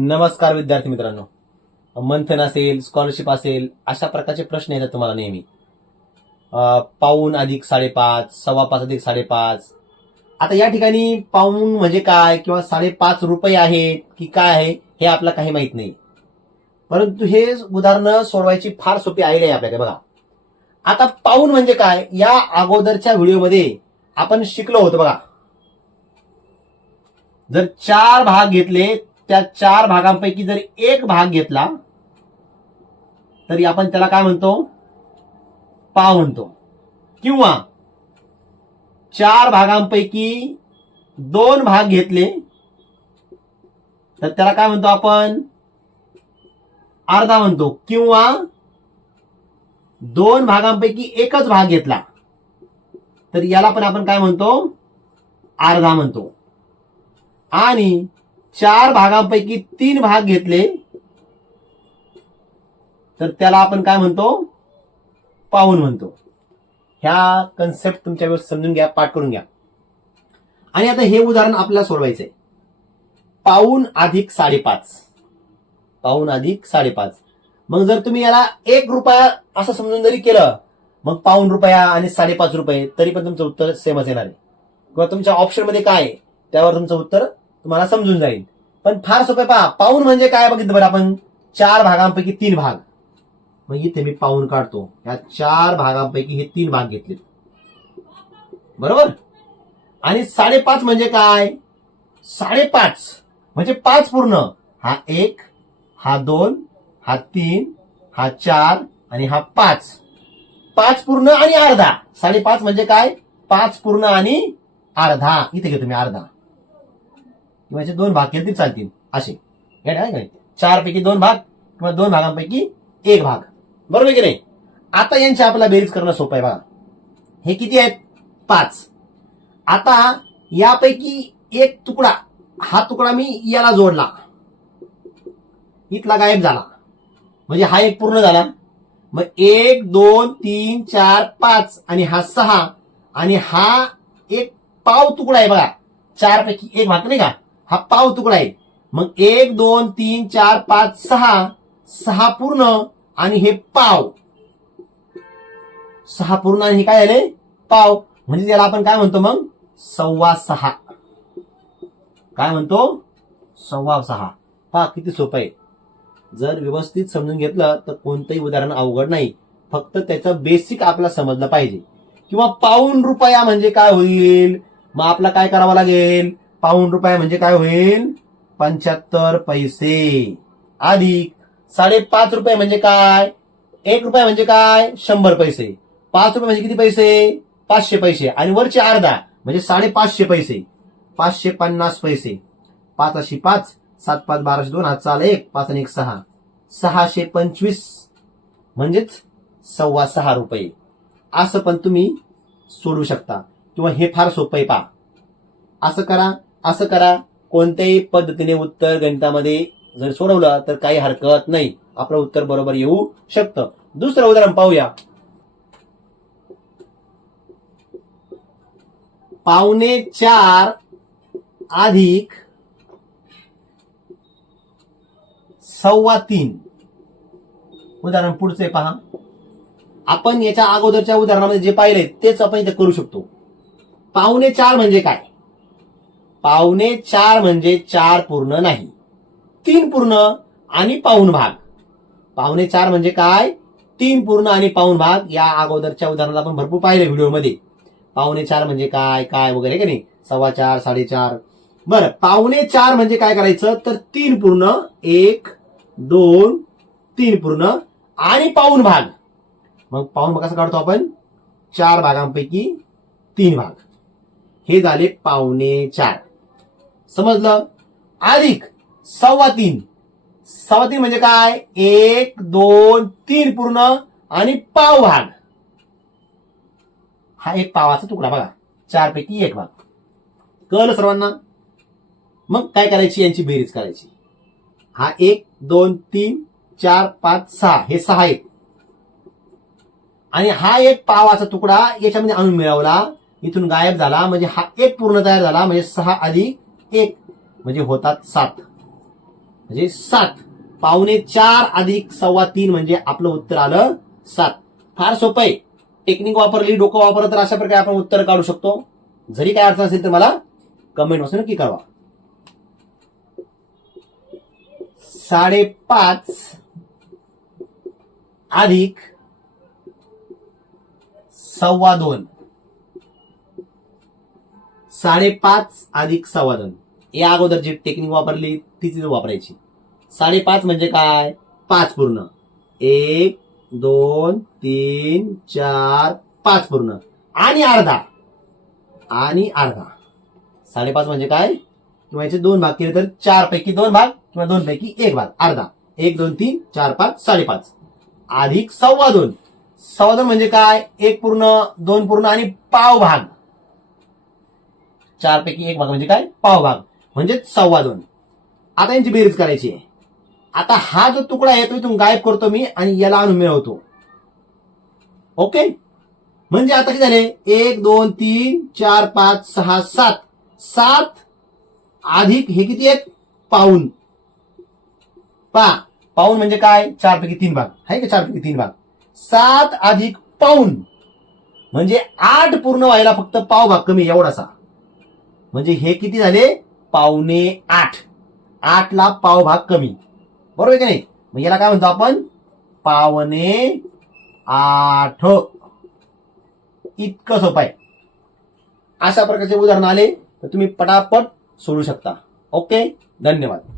नमस्कार विद्यार्थी मित्रांनो. मंथन असेल स्कॉलरशिप असेल अशा प्रकारचे प्रश्न येतात तुम्हाला नेहमी. पाऊन अधिक साडेपाच सव्वा पाच अधिक साडेपाच. आता या ठिकाणी पाऊन म्हणजे काय किंवा साडेपाच रुपये आहेत की काय आहे हे आपल्याला काही माहीत नाही. परंतु हे उदाहरणं सोडवायची फार सोपी आलेली आहे आपल्याकडे बघा. आता पाऊन म्हणजे काय? या अगोदरच्या व्हिडिओमध्ये आपण शिकलो होतो बघा. जर चार भाग घेतले त्या चार भागांपैकी जर एक भाग घेतला तरी आपण त्याला काय म्हणतो? पाव म्हणतो. किंवा चार भागांपैकी दोन भाग घेतले तर त्याला काय म्हणतो आपण? अर्धा म्हणतो. किंवा दोन भागांपैकी एकच भाग घेतला तर याला पण आपण काय म्हणतो? अर्धा म्हणतो. आणि चार भागांपैकी तीन भाग घेतले तर त्याला आपण काय म्हणतो? पाहून म्हणतो. ह्या कन्सेप्ट तुमच्या वेळेस समजून घ्या पाठ करून घ्या. आणि आता हे उदाहरण आपल्याला सोडवायचंय. पाऊन अधिक साडेपाच. पाऊन अधिक साडेपाच. मग जर तुम्ही याला एक रुपया असं समजून जरी केलं मग पाऊन रुपया आणि साडेपाच रुपये तरी पण तुमचं उत्तर सेमच येणार आहे. किंवा तुमच्या ऑप्शनमध्ये काय आहे, त्यावर तुमचं उत्तर तुम्हाला समजून जाईल. पण फार सोपे पहा पाऊन म्हणजे काय बघितलं बरं आपण? चार भागांपैकी तीन भाग. मग इथे मी पाऊन काढतो. या चार भागांपैकी हे तीन भाग घेतले. बरोबर? आणि साडेपाच म्हणजे काय? साडेपाच. म्हणजे पाच पूर्ण. हा एक हा दोन हा तीन हा चार आणि हा पाच. पाच पूर्ण आणि अर्धा. साडेपाच म्हणजे काय? पाच पूर्ण आणि अर्धा. इथे घेतो मी अर्धा. किंवा याचे दोन भाग केले तरी चालतील. असे. चार पैकी दोन भाग किंवा दोन भागांपैकी एक भाग. बरोबर की नाही? आता यांची आपल्याला बेरीज करणं सोपं आहे बघा. हे किती आहेत? पाच. आता यापैकी एक तुकडा हा तुकडा मी याला जोडला. इथला गायब झाला. म्हणजे हा एक पूर्ण झाला. मग एक दोन तीन चार पाच आणि हा सहा आणि हा एक पाव तुकडा आहे बघा. चार पैकी एक भाग नाही का? हा पाव तुकडा आहे. मग एक दोन तीन चार पाच सहा. सहा पूर्ण आणि हे पाव. सहा पूर्ण आणि हे काय झाले? पाव. म्हणजे त्याला आपण काय म्हणतो मग? सव्वा सहा. काय म्हणतो? सव्वा सहा. पहा किती सोपं आहे. जर व्यवस्थित समजून घेतलं तर कोणतंही उदाहरण अवघड नाही. फक्त त्याचं बेसिक आपला समजलं पाहिजे. किंवा पाऊन रुपया म्हणजे काय होईल? मग आपला काय करावं लागेल? पाऊंड रुपये म्हणजे काय होईल? पंच्याहत्तर पैसे. अधिक साडेपाच रुपये म्हणजे काय? एक रुपये म्हणजे काय? शंभर पैसे. पाच रुपये म्हणजे किती पैसे? पाचशे पैसे. आणि वरचे अर्धा म्हणजे साडेपाचशे पैसे. पाचशे पन्नास पैसे. पाच अशी पाच सात पाच बाराशे दोन हात चाल एक पाच आणि एक सहा. सहाशे पंचवीस म्हणजेच सव्वा सहा रुपये. असं पण तुम्ही सोडू शकता. किंवा हे फार सोपं आहे पा असं करा. असं करा. कोणत्याही पद्धतीने उत्तर गणितामध्ये जर सोडवलं तर काही हरकत नाही. आपलं उत्तर बरोबर येऊ शकतं. दुसरं उदाहरण पाहूया. पावणे चार अधिक सव्वा तीन. उदाहरण पुढचे पहा. आपण याच्या अगोदरच्या उदाहरणामध्ये जे पाहिले तेच आपण इथे करू शकतो. पावणे चार म्हणजे काय? पावणे चार म्हणजे चार पूर्ण नाही. तीन पूर्ण आणि पाऊन भाग. पावणे चार म्हणजे काय? तीन पूर्ण आणि पाऊन भाग. या अगोदरच्या उदाहरणात आपण भरपूर पाहिले व्हिडिओमध्ये. पावणे चार म्हणजे काय काय वगैरे का नाही? सव्वा चार साडेचार बरं पावणे चार म्हणजे काय करायचं? तर तीन पूर्ण एक दोन तीन पूर्ण आणि पाऊन भाग. मग पाऊन भाग कसा काढतो आपण? चार भागांपैकी तीन भाग. हे झाले पावणे चार. समजलं? अधिक सव्वा तीन. सव्वा तीन म्हणजे काय? एक दोन तीन पूर्ण आणि पाव भाग. हा एक पावाचा तुकडा बघा. चार पैकी एक भाग. कळलं सर्वांना? मग काय करायची? यांची बेरीज करायची. हा एक दोन तीन चार पाच सहा. हे सहा एक आणि हा एक पावाचा तुकडा याच्यामध्ये आणून मिळवला. इथून गायब झाला. म्हणजे हा एक पूर्ण तयार झाला. म्हणजे सहा अधिक एक म्हणजे होतात सात. म्हणजे सात. पावणे चार अधिक सव्वा तीन म्हणजे आपलं उत्तर आलं सात. फार सोपं आहे. टेक्निक वापरली डोकं वापरलं तर अशा प्रकारे आपण उत्तर काढू शकतो. जरी काय अडचण असेल तर मला कमेंट वाचून नक्की कळवा. साडेपाच अधिक सव्वा दोन. साडेपाच अधिक सव्वा या अगोदर जी टेक्निक वापरली तीच वापरायची. साडेपाच म्हणजे काय? पाच पूर्ण. एक दोन तीन चार पाच पूर्ण. आणि अर्धा. आणि अर्धा. साडेपाच म्हणजे काय? किंवा याचे दोन भाग केले तर चार पैकी दोन भाग किंवा दोन पैकी एक भाग. अर्धा. एक दोन तीन चार पाच साडेपाच. अधिक सव्वा दोन. सव्वा दोन म्हणजे काय? एक पूर्ण दोन पूर्ण आणि पाव भाग. चार पैकी एक भाग म्हणजे काय? पाव भाग. म्हणजे सव्वा दोन. आता यांची बेरीज करायची आहे. आता हा जो तुकडा आहे तो इथून गायब करतो मी आणि याला आणून मिळवतो. ओके? म्हणजे आता किती झाले? एक दोन तीन चार पाच सहा सात. सात अधिक हे किती आहेत? पाऊन. पा पाऊन म्हणजे काय? चार पैकी तीन भाग. आहे का चार पैकी तीन भाग? सात अधिक पाऊन. म्हणजे आठ पूर्ण व्हायला फक्त पाव भाग कमी एवढासा. म्हणजे हे किती झाले? पावणे आठ. आठला पाव भाग कमी. बरोबर आहे का नाही? मग याला काय म्हणतो आपण? पावणे आठ. इतकं सोपं आहे. अशा प्रकारचे उदाहरण आले तर तुम्ही पटापट सोडू शकता. ओके? धन्यवाद.